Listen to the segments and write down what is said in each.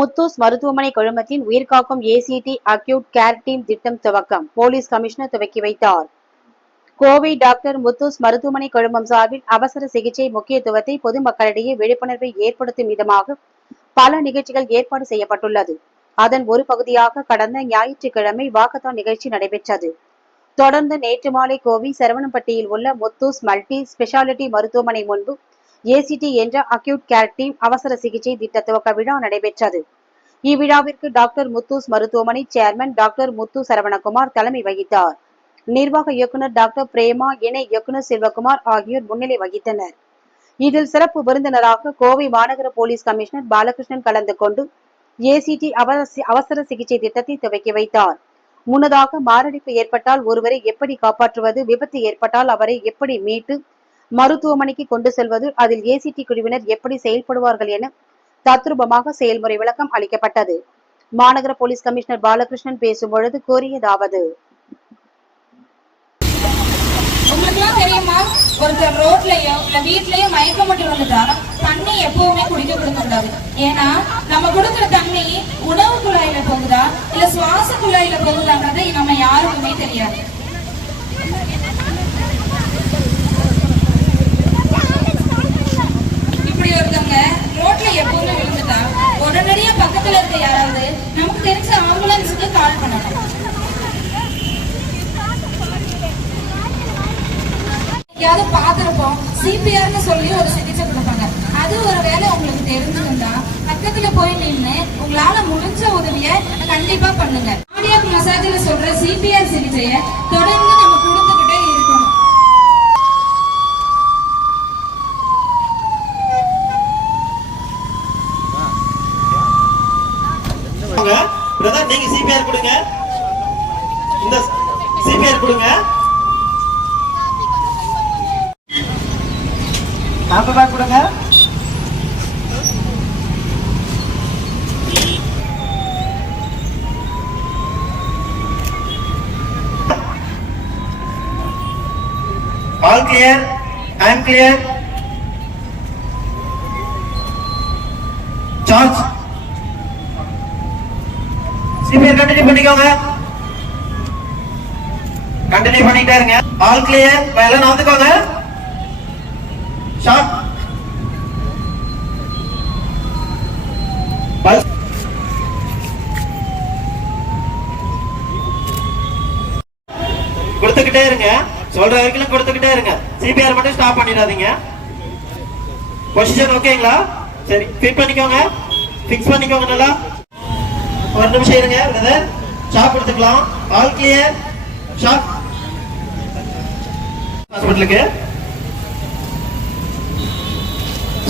முத்தூஸ் மருத்துவமனை குழுமத்தின் உயிர்காக்கும் ஏசிடி அக்யூட் கேர் டீம் திட்டம் துவக்கம். போலீஸ் கமிஷனர் துவக்கி வைத்தார். கோவை டாக்டர் முத்தூஸ் மருத்துவமனை குழுமம் சார்பில் அவசர சிகிச்சை முக்கியத்துவத்தை பொதுமக்களிடையே விழிப்புணர்வை ஏற்படுத்தும் விதமாக பல நிகழ்ச்சிகள் ஏற்பாடு செய்யப்பட்டுள்ளது. அதன் ஒரு பகுதியாக கடந்த ஞாயிற்றுக்கிழமை வாக்கத்தான் நிகழ்ச்சி நடைபெற்றது. தொடர்ந்து நேற்று மாலை கோவை சரவணம்பட்டியில் உள்ள முத்தூஸ் மல்டி ஸ்பெஷாலிட்டி மருத்துவமனை முன்பு ஏசிடி என்ற அக்யூட் கேர் டீம் அவசர சிகிச்சை திட்ட துவக்க விழா நடைபெற்றது. இவ்விழாவிற்கு டாக்டர் முத்தூஸ் மருத்துவமனை சேர்மன் டாக்டர் முத்து சரவணகுமார் தலைமை வகித்தார். நிர்வாக இயக்குநர் டாக்டர் பிரேமா இணை இயக்குநர் செல்வகுமார் ஆகியோர் முன்னிலை வகித்தனர். இதில் சிறப்பு விருந்தினராக கோவை மாநகர போலீஸ் கமிஷனர் பாலகிருஷ்ணன் கலந்து கொண்டு ஏசிடி அவசர சிகிச்சை திட்டத்தை துவக்கி வைத்தார். முன்னதாக மாரடைப்பு ஏற்பட்டால் ஒருவரை எப்படி காப்பாற்றுவது விபத்து ஏற்பட்டால் அவரை எப்படி மீட்டு மருத்துவமனைக்கு கொண்டு செல்வது அதில் ஏசிடி குழுவினர் எப்படி செயல்படுவார்கள் என தத்ரூபமாக செயல்முறை விளக்கம் அளிக்கப்பட்டது. மாநகர போலீஸ் கமிஷனர் பாலகிருஷ்ணன் பேசும்பொழுது கூறியதாவது. உங்களுக்குலாம் தெரியுமா? ஒருத்தர் ரோட்லயோ இல்ல வீட்லயோ மயக்கமட்டி வந்துட்டா தண்ணி எப்பவுமே குடிக்க கொடுக்க கூடாது ஏன்னா நம்ம கொடுக்குற தண்ணி உணவு குழாயில போகுதா இல்ல சுவாச குழாயில போகுதான்றது நம்ம யாருக்குமே தெரியாது. இப்படி ஒருத்தவங்க ரோட்ல எப்பவுமே விழுந்துட்டா உடனடியா பக்கத்துல இருக்க யாராவது நமக்கு தெரிஞ்ச ஆம்புலன்ஸுக்கு கால் பண்ணணும். எங்கேயாவது பார்த்திருப்போம் சிபிஆர்னு சொல்லி ஒரு சிகிச்சை கொடுப்பாங்க. அது ஒரு வேலை உங்களுக்கு தெரிஞ்சிருந்தா பக்கத்துல போய் நின்று உங்களால முடிஞ்ச உதவிய கண்டிப்பா பண்ணுங்க. கார்டியாக் மசாஜ்ல சொல்ற சிபிஆர் சிகிச்சைய தொடர்ந்து நம்ம கொடுத்துக்கிட்டே இருக்கணும் பிரதர் நீங்க சிபிஆர் கொடுங்க. இந்த சிபிஆர் கொடுங்க. பேக் கொடுங்க. All clear I am clear charge CPR continue பண்ணிக்கோங்க. கண்டினியூ பண்ணிட்டே இருங்க. ஆல் கிளியர் மேல நடந்துக்கோங்க. ஷார்ட் கொடுத்துக்கிட்டே இருங்க. சொல்ற வரைக்கும் கொடுத்துக்கிட்டே இருங்க. சிபிஆர் மட்டும் ஸ்டாப் பண்ணிடாதீங்க. பொசிஷன் ஓகேங்களா சரி ஃபிட் பண்ணிக்கோங்க. ஃபிக்ஸ் பண்ணிக்கோங்க நல்லா. ஒரு நிமிஷம் இருங்க பிரதர் ஷாப் எடுத்துக்கலாம். ஆல் கிளியர் ஷாப் ஹாஸ்பிட்டலுக்கு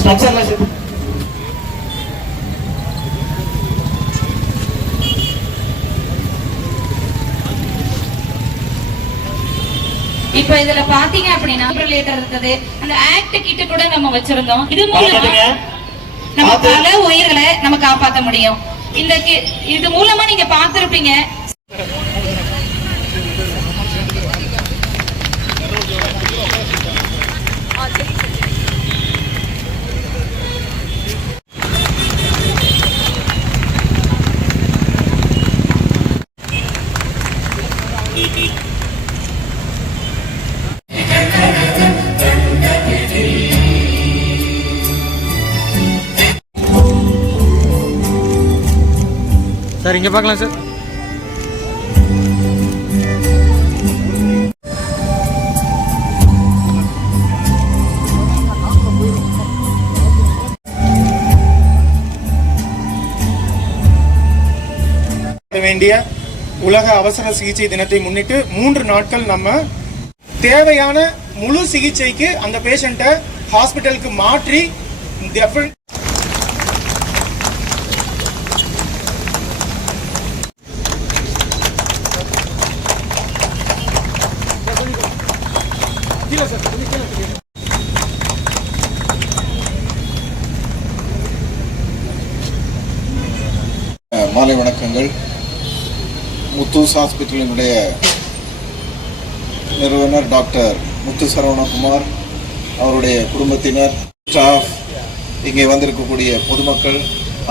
ஸ்ட்ரக்சர்ல இப்ப இதுல பாத்தீங்க அப்படின்னா ரிலேட்டர் இருக்குது அந்த ஆக்ட் கிட்ட கூட நம்ம வச்சிருந்தோம். இது மூலமா நம்ம. பல உயிர்களை நம்ம காப்பாத்த முடியும். இந்த இது மூலமா நீங்க பார்த்திருப்பீங்க. சார் இங்கே பார்க்கலாம் சார். வேண்டிய உலக அவசர சிகிச்சை தினத்தை முன்னிட்டு மூன்று நாட்கள் நம்ம தேவையான முழு சிகிச்சைக்கு அந்த பேஷண்ட்டை ஹாஸ்பிட்டலுக்கு மாற்றி மாலை வணக்கங்கள். முத்தூஸ் ஹாஸ்பிட்டலினுடைய நிறுவனர் டாக்டர் முத்து சரவணகுமார் அவருடைய குடும்பத்தினர் ஸ்டாஃப் இங்கே வந்திருக்கக்கூடிய பொதுமக்கள்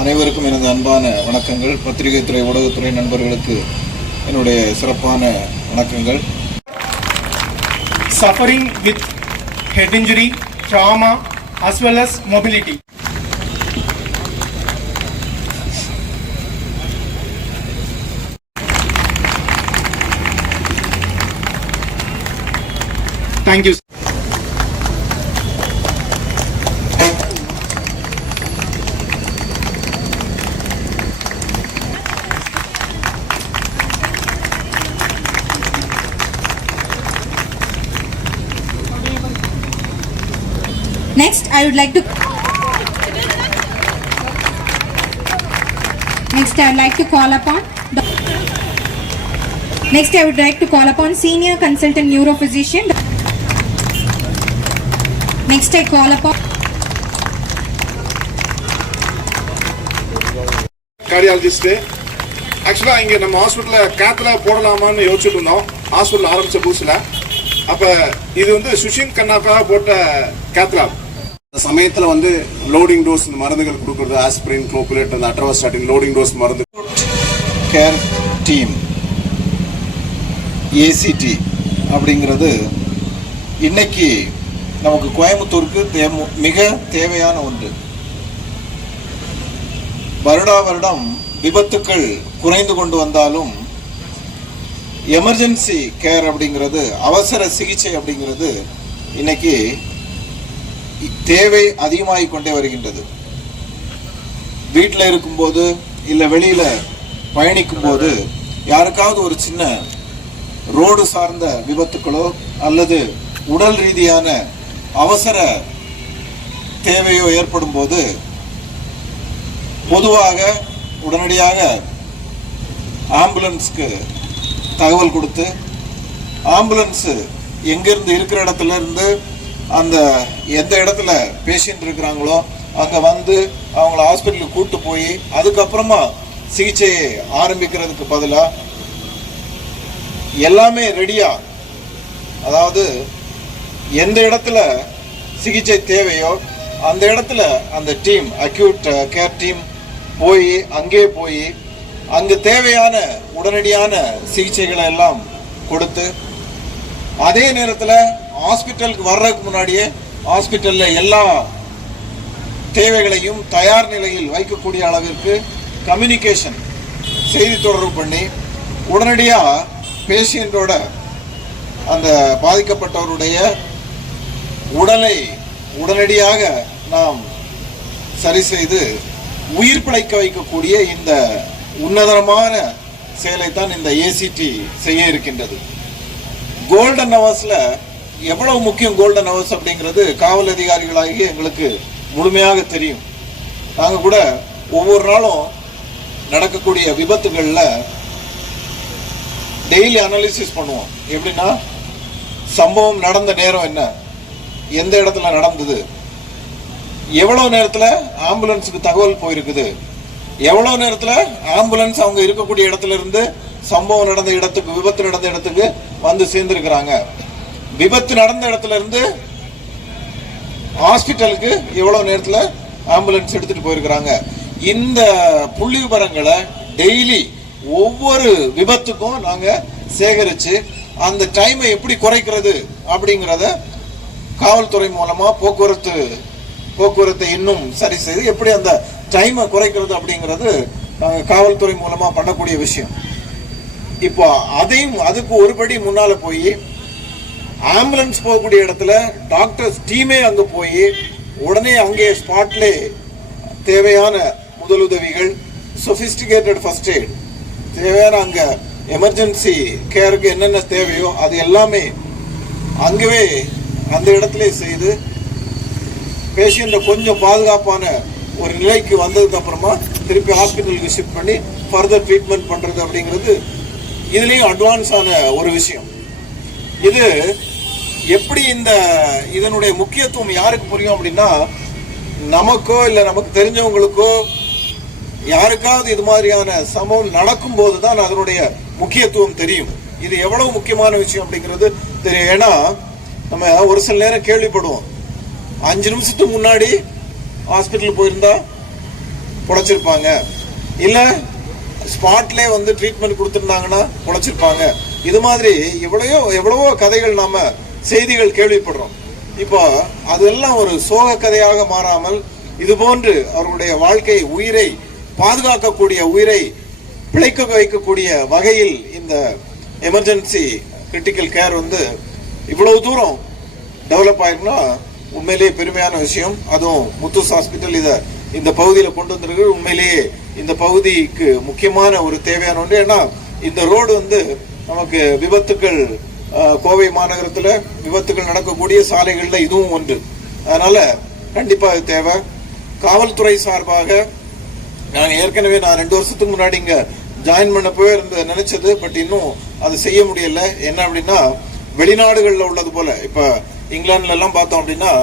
அனைவருக்கும் எனது அன்பான வணக்கங்கள். பத்திரிகை துறை ஊடகத்துறை நண்பர்களுக்கு என்னுடைய சிறப்பான வணக்கங்கள். Suffering with head injury trauma as well as mobility Thank you. Next, I would like to. Next, I would like to call upon. Next, I would like to call upon senior consultant neurophysician. Next, I call upon. Cardiologist ஆக்சுவலாக இங்கே நம்ம ஹாஸ்பிட்டலில் கேத்லா போடலாமான்னு யோசிச்சுட்டு இருந்தோம். Hospital ஆரம்பித்த புதுசில். அப்போ இது வந்து சுஷின் கண்ணாக்காக போட்ட கேத்லா அந்த சமயத்தில் வந்து லோடிங் டோஸ் இந்த மருந்துகள் கொடுக்குறது ஆஸ்பிரின் குளோபுலேட் அந்த அட்ரவாஸ்டாட்டின் லோடிங் டோஸ் மருந்து. கேர் டீம் ஏசிடி அப்படிங்கிறது இன்னைக்கு நமக்கு கோயம்புத்தூருக்கு தேமு மிக தேவையான ஒன்று. வருடா வருடம் விபத்துக்கள் குறைந்து கொண்டு வந்தாலும் எமர்ஜென்சி கேர் அப்படிங்கிறது அவசர சிகிச்சை அப்படிங்கிறது இன்னைக்கு தேவை அதிகமாகி கொண்டே வருகின்றது. வீட்டில் இருக்கும்போது இல்லை வெளியில் பயணிக்கும்போது யாருக்காவது ஒரு சின்ன ரோடு சார்ந்த விபத்துக்களோ அல்லது உடல் ரீதியான அவசர தேவையோ ஏற்படும் போது பொதுவாக உடனடியாக ஆம்புலன்ஸ்க்கு தகவல் கொடுத்து ஆம்புலன்ஸு எங்கேருந்து இருக்கிற இடத்துல இருந்து அந்த எந்த இடத்துல பேஷண்ட் இருக்கிறாங்களோ அங்கே வந்து அவங்கள ஹாஸ்பிட்டலுக்கு கூட்டு போய் அதுக்கப்புறமா சிகிச்சையை ஆரம்பிக்கிறதுக்கு பதிலாக எல்லாமே ரெடியாக அதாவது எந்த இடத்துல சிகிச்சை தேவையோ அந்த இடத்துல அந்த டீம் அக்யூட் கேர் டீம் போய் அங்கே போய் அங்கு தேவையான உடனடியான சிகிச்சைகளை எல்லாம் கொடுத்து அதே நேரத்தில் ஹாஸ்பிட்டலுக்கு வர்றதுக்கு முன்னாடியே ஹாஸ்பிட்டலில் எல்லா தேவைகளையும் தயார் நிலையில் வைக்கக்கூடிய அளவிற்கு கம்யூனிகேஷன் செய்தி தொடர்பு பண்ணி உடனடியாக பேஷண்ட்டோட அந்த பாதிக்கப்பட்டவருடைய உடலை உடனடியாக நாம் சரி செய்து உயிர் பிழைக்க வைக்கக்கூடிய இந்த உன்னதமான தான் இந்த ஏசிடி செய்ய இருக்கின்றது. கோல்டன் ஹவர்ஸில் எவ்வளவு முக்கியம் கோல்டன் ஹவர்ஸ் அப்படிங்கிறது காவல் அதிகாரிகளாகி எங்களுக்கு முழுமையாக தெரியும். நாங்கள் கூட ஒவ்வொரு நாளும் நடக்கக்கூடிய விபத்துகளில் டெய்லி அனாலிசிஸ் பண்ணுவோம். எப்படின்னா சம்பவம் நடந்த நேரம் என்ன? எந்த இடத்துல நடந்தது? எவ்வளோ நேரத்தில் ஆம்புலன்ஸுக்கு தகவல் போயிருக்குது? எவ்வளோ நேரத்தில் ஆம்புலன்ஸ் அவங்க இருக்கக்கூடிய இடத்துல இருந்து சம்பவம் நடந்த இடத்துக்கு விபத்து நடந்த இடத்துக்கு வந்து சேர்ந்துருக்கிறாங்க. விபத்து நடந்த இடத்துல இருந்து ஹாஸ்பிட்டலுக்கு எவ்வளோ நேரத்தில் ஆம்புலன்ஸ் எடுத்துகிட்டு போயிருக்கிறாங்க. இந்த புள்ளி விவரங்களை டெய்லி ஒவ்வொரு விபத்துக்கும் நாங்கள் சேகரித்து அந்த டைமை எப்படி குறைக்கிறது அப்படிங்கிறத காவல்துறை மூலமா போக்குவரத்து போக்குவரத்தை இன்னும் சரி செய்து எப்படி அந்த டைமை குறைக்கிறது அப்படிங்கிறது நாங்கள் காவல்துறை மூலமா பண்ணக்கூடிய விஷயம். இப்போ அதையும் அதுக்கு ஒரு படி முன்னால போய் ஆம்புலன்ஸ் போகக்கூடிய இடத்துல டாக்டர்ஸ் டீமே அங்க போய் உடனே அங்கே ஸ்பாட்லே தேவையான முதலுதவிகள் சொபிஸ்டிகேட்டட் ஃபர்ஸ்ட் எய்ட் தேவையான அங்க எமர்ஜென்சி கேருக்கு என்னென்ன தேவையோ அது எல்லாமே அங்கவே அந்த இடத்துல செய்து பேஷண்ட்டை கொஞ்சம் பாதுகாப்பான ஒரு நிலைக்கு வந்ததுக்கு அப்புறமா திருப்பி ஹாஸ்பிட்டலுக்கு ஷிஃப்ட் பண்ணி ஃபர்தர் ட்ரீட்மெண்ட் பண்ணுறது அப்படிங்கிறது இதுலேயும் அட்வான்ஸான ஒரு விஷயம். இது எப்படி இந்த இதனுடைய முக்கியத்துவம் யாருக்கு புரியும் அப்படின்னா நமக்கோ இல்லை நமக்கு தெரிஞ்சவங்களுக்கோ யாருக்காவது இது மாதிரியான சம்பவம் நடக்கும் போது தான் அதனுடைய முக்கியத்துவம் தெரியும். இது எவ்வளவு முக்கியமான விஷயம் அப்படிங்கிறது தெரியும். ஏன்னா நம்ம ஒரு சில நேரம் கேள்விப்படுவோம். அஞ்சு நிமிஷத்துக்கு முன்னாடி ஹாஸ்பிட்டல் போயிருந்தா பொழைச்சிருப்பாங்க. இல்லை ஸ்பாட்லே வந்து ட்ரீட்மெண்ட் கொடுத்துருந்தாங்கன்னா பொழைச்சிருப்பாங்க. இது மாதிரி எவ்வளையோ எவ்வளவோ கதைகள் நாம செய்திகள் கேள்விப்படுறோம். இப்போ அதெல்லாம் ஒரு சோக கதையாக மாறாமல் இது போன்று அவர்களுடைய வாழ்க்கை உயிரை பாதுகாக்கக்கூடிய உயிரை பிழைக்க வைக்கக்கூடிய வகையில் இந்த எமர்ஜென்சி கிரிட்டிக்கல் கேர் வந்து இவ்வளவு தூரம் டெவலப் ஆயிருக்குன்னா உண்மையிலேயே பெருமையான விஷயம். அதுவும் முத்துஸ் ஹாஸ்பிட்டல் இதை இந்த பகுதியில் கொண்டு வந்திருக்கு. உண்மையிலேயே இந்த பகுதிக்கு முக்கியமான ஒரு தேவையான ஒன்று. ஏன்னா இந்த ரோடு வந்து நமக்கு விபத்துக்கள் கோவை மாநகரத்தில் விபத்துகள் நடக்கக்கூடிய சாலைகளில் இதுவும் ஒன்று. அதனால் கண்டிப்பாக தேவை. காவல்துறை சார்பாக நான் ஏற்கனவே நான் ரெண்டு வருஷத்துக்கு முன்னாடி இங்கே ஜாயின் பண்ணப்பவே இருந்த நினச்சது பட் இன்னும் அது செய்ய முடியலை. என்ன அப்படின்னா வெளிநாடுகளில் உள்ளது போல. இப்போ இங்கிலாந்துல எல்லாம் பார்த்தோம் அப்படின்னா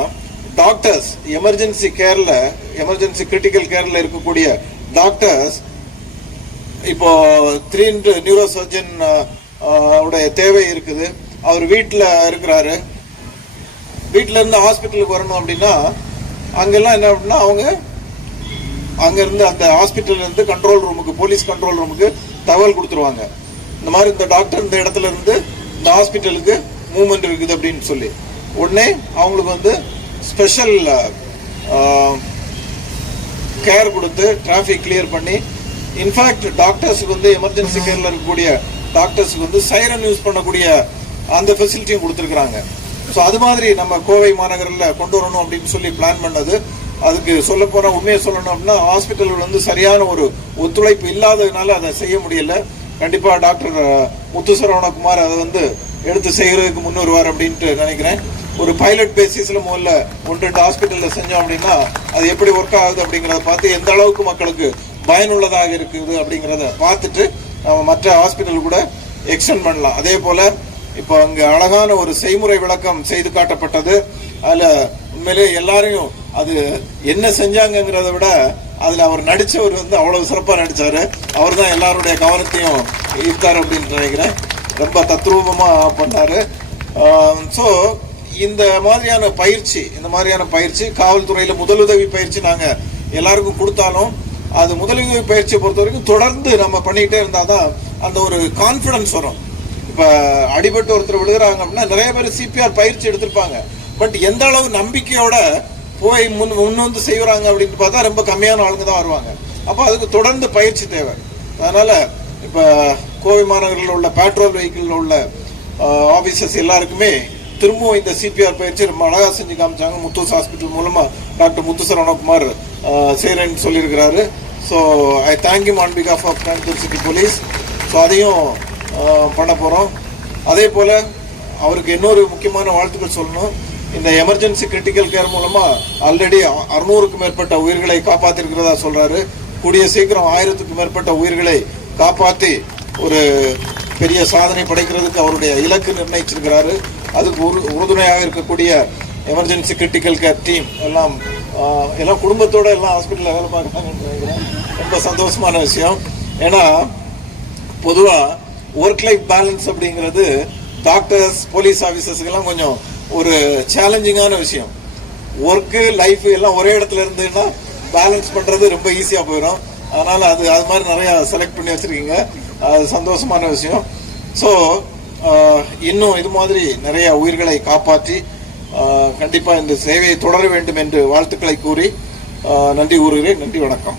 டாக்டர்ஸ் எமர்ஜென்சி கேர்ல எமர்ஜென்சி கிரிட்டிக்கல் கேர்ல இருக்கக்கூடிய டாக்டர்ஸ் இப்போ த்ரீ நியூரோ சர்ஜன் உடைய தேவை இருக்குது. அவர் வீட்டில் இருக்கிறாரு. வீட்டில இருந்து ஹாஸ்பிட்டலுக்கு வரணும் அப்படின்னா அங்கெல்லாம் என்ன அப்படின்னா அவங்க அங்கேருந்து அந்த ஹாஸ்பிட்டல்லேருந்து கண்ட்ரோல் ரூமுக்கு போலீஸ் கண்ட்ரோல் ரூமுக்கு தகவல் கொடுத்துருவாங்க. இந்த மாதிரி இந்த டாக்டர் இந்த இடத்துல இருந்து இந்த ஹாஸ்பிட்டலுக்கு மூவ்மெண்ட் இருக்குது அப்படின்னு சொல்லி. உடனே அவங்களுக்கு வந்து ஸ்பெஷல் கேர் கொடுத்து டிராஃபிக் கிளியர் பண்ணி இன்ஃபேக்ட் டாக்டர்ஸுக்கு வந்து எமர்ஜென்சி கேரில் இருக்கக்கூடிய டாக்டர்ஸுக்கு வந்து சைரன் யூஸ் பண்ணக்கூடிய அந்த ஃபெசிலிட்டியும் கொடுத்துருக்குறாங்க. ஸோ அது மாதிரி நம்ம கோவை மாநகரில் கொண்டு வரணும் அப்படின்னு சொல்லி பிளான் பண்ணது. அதுக்கு சொல்ல போகிற உண்மையை சொல்லணும் அப்படின்னா ஹாஸ்பிட்டல் வந்து சரியான ஒரு ஒத்துழைப்பு இல்லாததுனால அதை செய்ய முடியல. கண்டிப்பா டாக்டர் அஹ், முத்து சரவணகுமார் அதை வந்து எடுத்து செய்யறதுக்கு முன் வருவார் அப்படின்ட்டு நினைக்கிறேன். ஒரு பைலட் பேசிஸ்ல முதல்ல ஒன்று ரெண்டு ஹாஸ்பிட்டல்ல செஞ்சோம் அப்படின்னா அது எப்படி ஒர்க் ஆகுது அப்படிங்கறத பார்த்து எந்த அளவுக்கு மக்களுக்கு பயனுள்ளதாக இருக்குது அப்படிங்கிறத பார்த்துட்டு நம்ம மற்ற ஹாஸ்பிட்டல் கூட எக்ஸ்டெண்ட் பண்ணலாம். அதே போல இப்போ அங்கே அழகான ஒரு செய்முறை விளக்கம் செய்து காட்டப்பட்டது. அதில் உண்மையிலே எல்லாரையும் அது என்ன செஞ்சாங்கங்கிறத விட அதில் அவர் நடித்தவர் வந்து அவ்வளோ சிறப்பாக நடித்தார் அவர் தான் எல்லாருடைய கவனத்தையும் ஈர்த்தார் அப்படின்னு நினைக்கிறேன். ரொம்ப தத்ரூபமாக பண்ணார். ஸோ இந்த மாதிரியான பயிற்சி இந்த மாதிரியான பயிற்சி காவல்துறையில் முதலுதவி பயிற்சி நாங்கள் எல்லாருக்கும் கொடுத்தாலும் அது முதலுதவி பயிற்சியை பொறுத்த வரைக்கும் தொடர்ந்து நம்ம பண்ணிக்கிட்டே இருந்தால் தான் அந்த ஒரு கான்ஃபிடன்ஸ் வரும். இப்போ அடிபட்டு ஒருத்தர் விழுகிறாங்க அப்படின்னா நிறைய பேர் சிபிஆர் பயிற்சி எடுத்திருப்பாங்க. பட் எந்த அளவு நம்பிக்கையோட போய் முன் முன் வந்து செய்வாங்க அப்படின்னு பார்த்தா ரொம்ப கம்மியான ஆளுங்க தான் வருவாங்க. அப்போ அதுக்கு தொடர்ந்து பயிற்சி தேவை. அதனால் இப்போ கோவை மாநகரில் உள்ள பெட்ரோல் வெஹிக்கிளில் உள்ள ஆஃபீஸர்ஸ் எல்லாருக்குமே திரும்பவும் இந்த சிபிஆர் பயிற்சி ரொம்ப அழகா செஞ்சு காமிச்சாங்க. முத்தூஸ் ஹாஸ்பிட்டல் மூலமாக டாக்டர் முத்து சரவணகுமார் செய்கிறேன்னு சொல்லியிருக்கிறாரு. So I thank you on because of of Coimbatore city police so அதையும் பண்ண போகிறோம் அதே போல் அவருக்கு இன்னொரு முக்கியமான வாழ்த்துக்கள் சொல்லணும். இந்த எமர்ஜென்சி கிரிட்டிக்கல் கேர் மூலமா ஆல்ரெடி அறுநூறுக்கும் மேற்பட்ட உயிர்களை காப்பாத்திருக்கிறதா சொல்றாரு. கூடிய சீக்கிரம் ஆயிரத்துக்கும் மேற்பட்ட உயிர்களை காப்பாத்தி ஒரு பெரிய சாதனை படைக்கிறதுக்கு அவருடைய இலக்கு நிர்ணயிச்சிருக்கிறாரு. அதுக்கு உறு உறுதுணையாக இருக்கக்கூடிய எமர்ஜென்சி கிரிட்டிக்கல் கேர் டீம் எல்லாம் எல்லாம் குடும்பத்தோட எல்லாம் ஹாஸ்பிட்டலில் வேலை பார்க்குறாங்கன்னு நினைக்கிறேன். ரொம்ப சந்தோஷமான விஷயம். ஏன்னா பொதுவாக ஒர்க் லைஃப் பேலன்ஸ் அப்படிங்கிறது டாக்டர்ஸ் போலீஸ் ஆஃபீஸர்ஸ்க்கெல்லாம் கொஞ்சம் ஒரு சேலஞ்சிங்கான விஷயம். ஒர்க்கு லைஃப் எல்லாம் ஒரே இடத்துல இருந்ததுன்னா பேலன்ஸ் பண்ணுறது ரொம்ப ஈஸியாக போயிடும். அதனால் அது அது மாதிரி நிறையா செலக்ட் பண்ணி வச்சுருக்கீங்க. அது சந்தோஷமான விஷயம். ஸோ இன்னும் இது மாதிரி நிறைய உயிர்களை காப்பாற்றி கண்டிப்பாக இந்த சேவையை தொடர வேண்டும் என்று வாழ்த்துக்களை கூறி நன்றி கூறுகிறேன். நன்றி வணக்கம்.